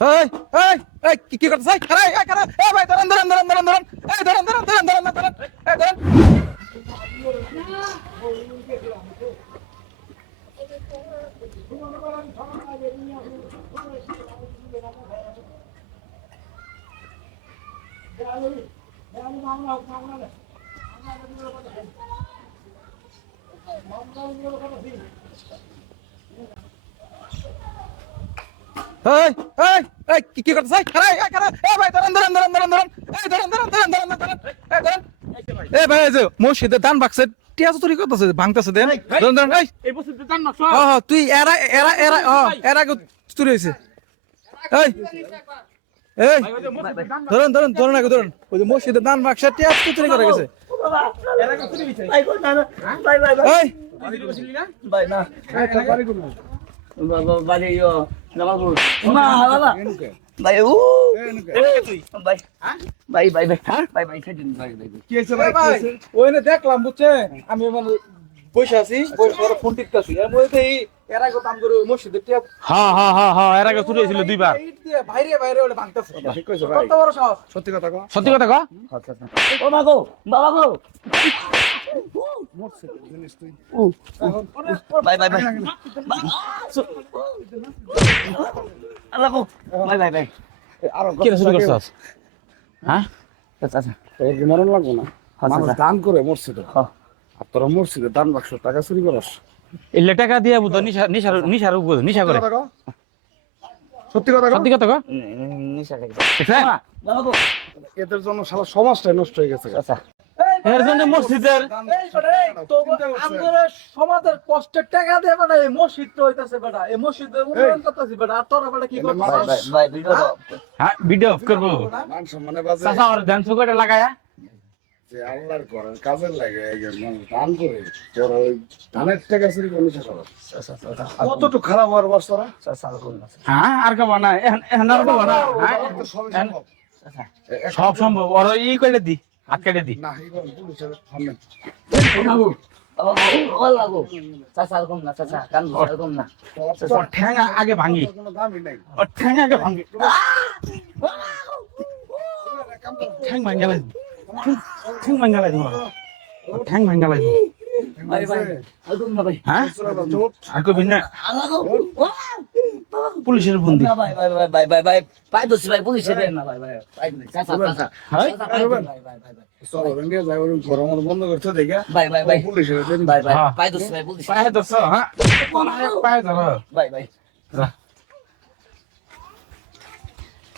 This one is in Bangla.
এই এই এই কি করতেছ? আরে আরে এই ভাই ধরেন ধরেন ধরেন ধরেন ধরেন এই ধরেন ধরেন ধরেন ধরেন ধরেন এই ধরেন। এই এই এই কি করতেছ? আরে আরে এই ভাই ধরেন ধরেন ধরেন ধরেন ধরেন এই ধরেন ধরেন ধরেন ধরেন ধরেন এই ধরেন। এই ভাই এই যে মসজিদে দান বাক্সে টিয়া চুরি করতেছে ভাঙতেছে দেন ধরেন ধরেন এই মসজিদে দান বাক্স হ্যাঁ তুই এরা এরা এরা এরা চুরি হয়েছে। এই এই ধরেন ধরেন ধরেন আগে ধরেন ওই যে মসজিদে দান বাক্সে টিয়া চুরি করে গেছে। এই ওইনে দেখলাম বুঝছেন আমি মানে বসে আছি ফোন টিপতেছি এর মধ্যে এর আগে কাম করে মসজিদে টিয়া হ্যাঁ এর আগে চুরি হয়েছিল দুইবার। বাইরে বাইরে ওটা ভাঙতেছে। কত বড় সাহস? সত্যি কথা কো ও মা গো বাবা গো বাই বাই বাই আল্লাহ গো বাই বাই বাই কি চুরি করছস? হ্যাঁ আচ্ছা মরণ লাগবো না মানুষ দান করে মসজিদে আর তোরা মসজিদে দান বাক্স টাকা চুরি করস এলে টাকা দিয়া বুঝো নিশার উপর নিশা করে সত্যি কথা সত্যি কথা কো এদের জন্য সারা সমাজটাই নষ্ট হয়ে গেছে। আচ্ছা এর জন্য মসজিদের সমাজের কষ্টের টাকা দিয়ে বেটা এই মসজিদ হইতাছে বেটা এই মসজিদের উন্নয়ন করতেছি বেটা আর তোরা বেটা কি করছিস? হ্যাঁ ভিডিও অফ করব মান সম্মানে বাজে চাচা আর ধ্যান সুগারে লাগায়া যে আল্লাহর করে কাজের লাগে দান করে তোরা ওই ধানের টাকা চুরি করে নিশা করস কতটুকু খারাপ হওয়ার বস্তরা হ্যাঁ আর কা বানা এখন আর কা বানা সব সম্ভব আর ই কইলে দি হাত কেটে দি না এই পুলিশের সামনে ওর ঠ্যাং আগে ভাঙি কোনো দামই নাই ওর ঠ্যাং আগে ভাঙি ঠ্যাং ভাঙা লাগবে ঠ্যাং ভাঙা লাগবে ঠ্যাং ভাঙা লাগবে হ্যাঁ আর কবি না পুলিশের ফোন দি চলো ভেঙে যাই ওরকম গরম বন্ধ করতে দেখা পুলিশের পায়ে ধরছো হ্যাঁ পায়ে ধরো